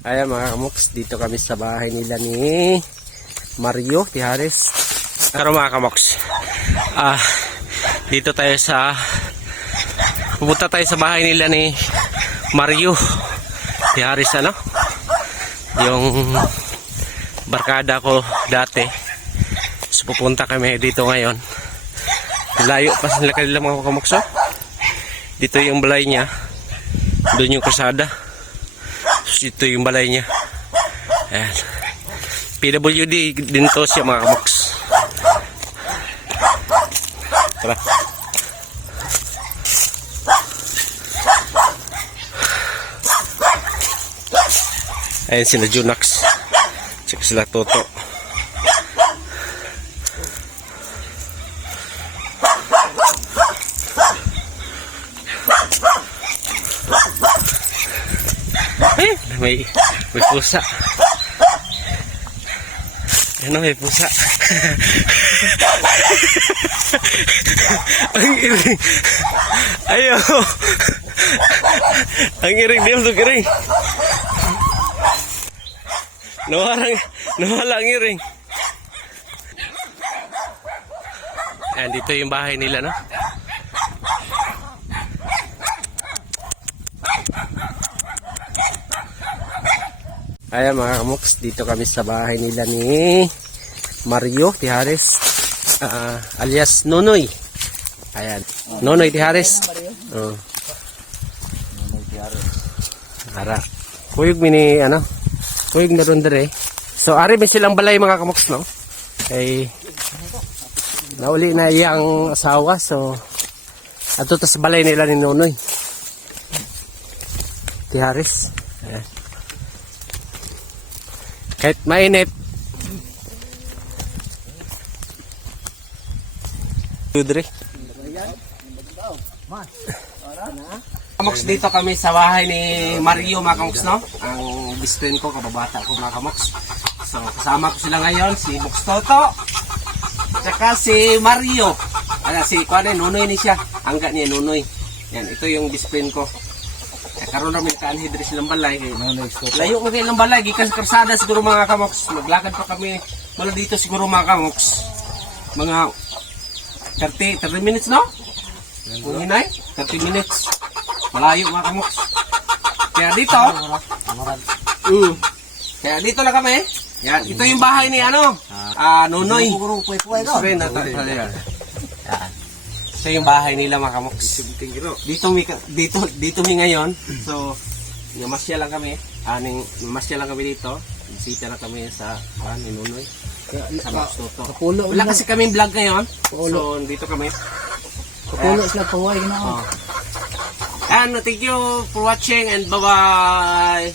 Ayan mga kamoks, dito kami sa bahay nila ni Mario Tihares. Pero mga kamoks, dito tayo pupunta tayo sa bahay nila ni Mario Tihares, yung barkada ko dati. So pupunta kami dito ngayon. Layo pa sila kanila mga kamoks. Dito yung balay niya, doon yung kasada. Ito yung balay niya. Ayan. PWD din to siya mga kamoks. Tara. Ayan sila Junax. Tsaka sila Toto. May pusa. Ano, may pusa. Ang iring. Ayaw. Ang iring dia untuk iring. Nawala ang iring. Ayan, dito yung bahay nila, no? Ayan mga kamoks, dito kami sa bahay nila ni Mario Tihares, alias Nonoy. Ayan, Nonoy Tihares. Nonoy Tihares. Ara. Kuyog mini kuyog na ron dere. So ari may silang balay mga kamoks, no? Kay nauli na iyang asawa, so ato ta sa balay nila ni Nonoy Tihares. Ayan. Kahit mainit. Tudre. Kamoks, dito kami sa bahay ni Mario mga kamoks, no? Ang best friend ko, kababata ko mga kamoks. So kasama ko sila ngayon, si Box Toto, tsaka si Mario. Si Nunoy ni siya. Angga niya Nunoy. Yan, ito yung best friend ko. Karon namin kaanhidri silang balay. Layo mo kayo ng balay, gikas karsada siguro mga kamoks. Maglakad pa kami mula dito siguro mga kamoks. Mga 30 minutes, no? Kung hinay, 30 minutes. Malayo mga kamoks. Kaya dito, kaya dito lang kami. Yan, ito yung bahay ni Nonoy. Ito yung bahay nila mga kamoks. Dito mi ngayon. So, namasya lang kami. Namasya lang kami dito. Bisita lang kami sa ni Nonoy. Sa Box Toto. Wala kasi kami vlog ngayon. So, dito kami. Kapulo sila paway na. Thank you for watching and bye-bye.